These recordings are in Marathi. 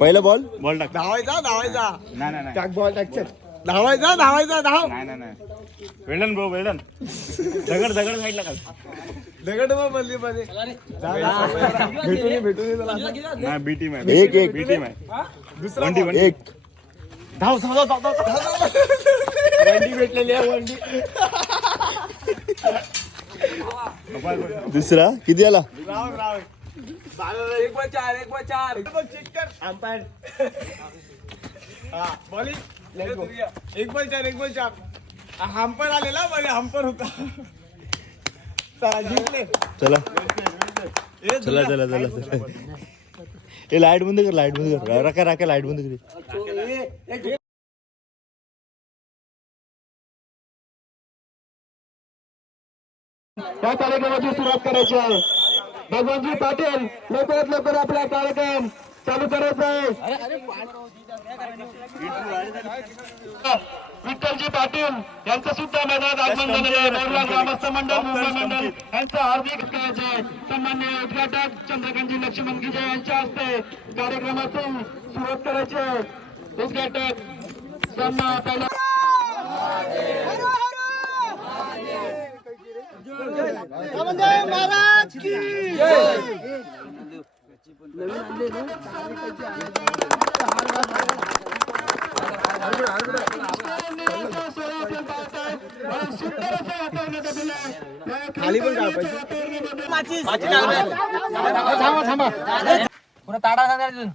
पहिला बॉल टाक. धावायचा नाही टाक बॉल टाक धावायचा धाव नाही वेल्डन ब्रो वेल्डन. दगड साईडला काढ. दगड बदली मध्ये भेटून नाही बी टीम आहे. एक बी टीम आहे. दुसरा एक धाव वंडी भेटलेली आहे वंडी. दुसरा किती आला? राव 1/4 चेक कर अंपायर. बॉलिंग 1/4 हंपर आलेला मध्ये हंपर होता. जिंकले. चला हे लाईट बंद कर राखा लाईट बंद कर. या कार्यक्रमाची सुरुवात करायची आहे. भगवानजी पाटील लवकरात आपला कार्यक्रम चालू करायचा आहे. विठ्ठलजी पाटील यांचं सुद्धा मैदानात आगमन झालेलं आहे. बोरला ग्रामस्थ मंडळ मुंबई मंडळ यांचं हार्दिक करायचे. सन्मान्य उद्घाटक चंद्रकांतजी लक्ष्मण गिजे यांच्या हस्ते कार्यक्रमाची सुरुवात करायची आहे. उद्घाटक पहिला महाराज की खाली पण थांबा पुरा ताडा जाणार तिथून.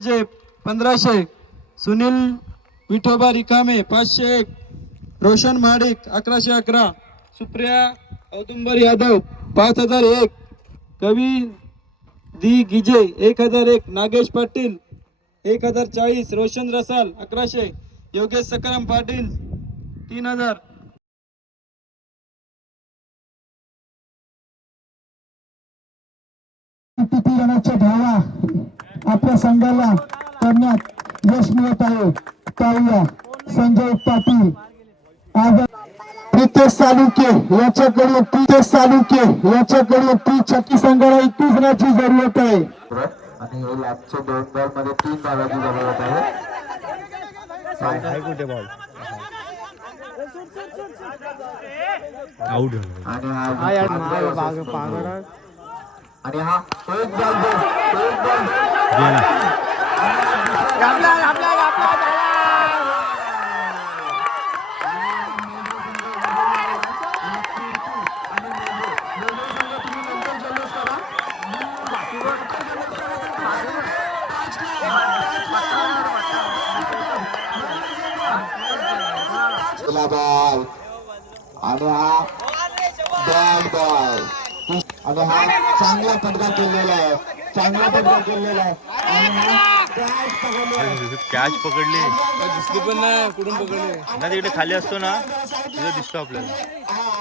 जे 1500 सुनील विठोबा रिकामे 501 रोशन महाडिक 1111 सुप्रिया औदुंबर यादव 5001 कवी दी गिजे 1001 नागेश पाटील 1040 रोशन रसाल 1100 योगेश सकराम पाटील 3000 भावा आपल्या संघाला करण्यात यश मिळत आहे. पाहूया संजय पाटील प्रितेश सालुके याच्याकडे ती छत्तीस संघाला 21 जणांची जरूरत आहे आणि हे लास्टच्या 2 बॉल मध्ये 3 धावांची जरूरत आहे. कुठे बॉल आउट आणि हा एक बॉल बॉल आणि हा बॉल आणि हा चांगला पटका केलेला आहे आणि कॅच पकडली दिसली पण नाही कुठून पकडली ना तिकडे खाली असतो ना तिथं दिसतो आपल्याला.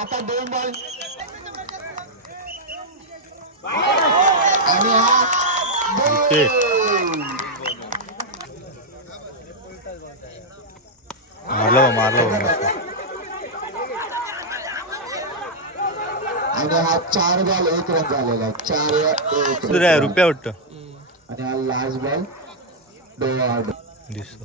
आता 2 बॉल आणि हा मारलं आणि हा 4 बॉल 1 रन झालेला आहे. 4-1 रुपया वाटतं आणि हा लास्ट बॉल 2 आउट दिसतो.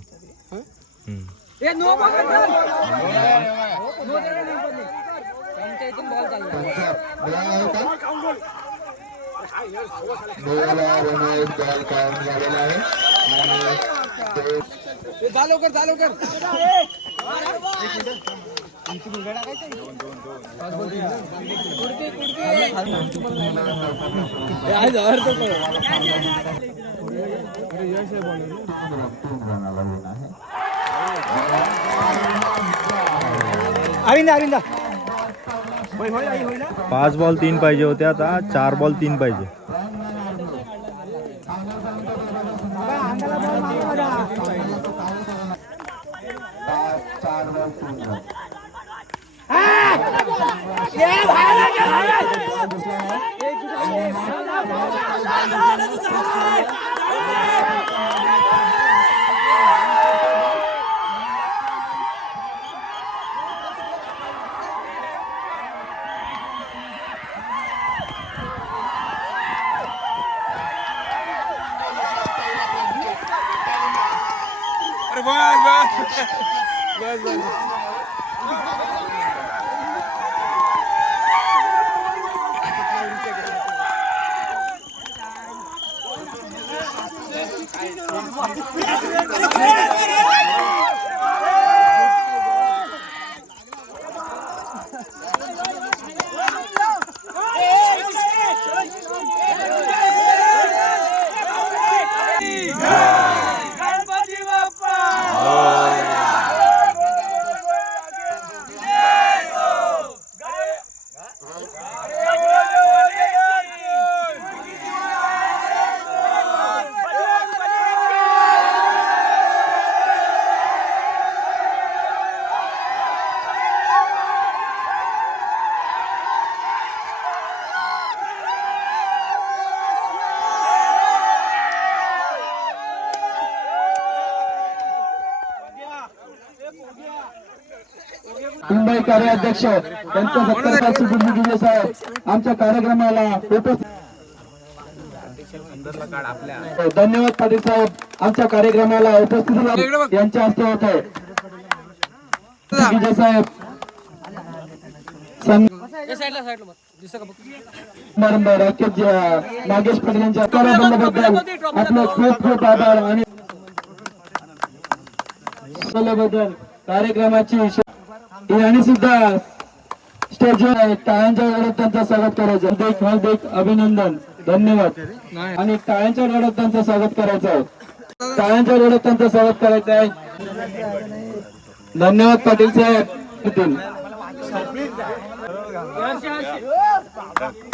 जा लवकर अरविंदा 5 बॉल 3 पाहिजे होते, आता 4 बॉल 3 पाहिजे. मुंबई कार्याध्यक्ष त्यांचा सत्कार सुपुर्द साहेब आमच्या कार्यक्रमाला उपस्थित. धन्यवाद पाटील साहेब, आमच्या कार्यक्रमाला उपस्थित यांच्या हस्ते होत आहे. विजय साहेब समारंभ राकेश नागेश पाटील यांच्या कार्याबद्दल आपलं खूप खूप आभार आणि बद्दल कार्यक्रमाची आणि सुद्धा स्टेजवर टाळ्यांच्या गडत त्यांचं स्वागत करायचं. हार्दिक अभिनंदन, धन्यवाद. आणि टाळ्यांच्या गडत त्यांचं स्वागत करायचं आहे. टाळ्यांच्या गडत त्यांचं स्वागत करायचं आहे. धन्यवाद पाटील साहेब.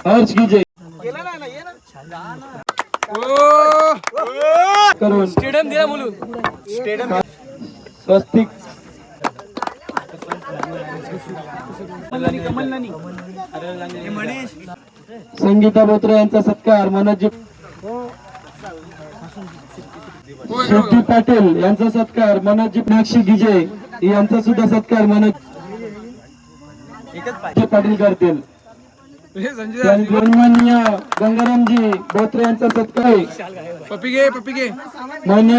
हर्ष गिजे करून स्टेडियम दिला बोलून स्वस्तिक संगीता बोत्रे यांचा सत्कार. मनोज श्रुती पाटील यांचा सत्कार. मनोज नाक्षी गिजे यांचा सुद्धा सत्कार मनोज पाटील करतील. सन्माननीय गंगारामजी बोत्रे यांचा सत्कार. पप्पी घे मान्य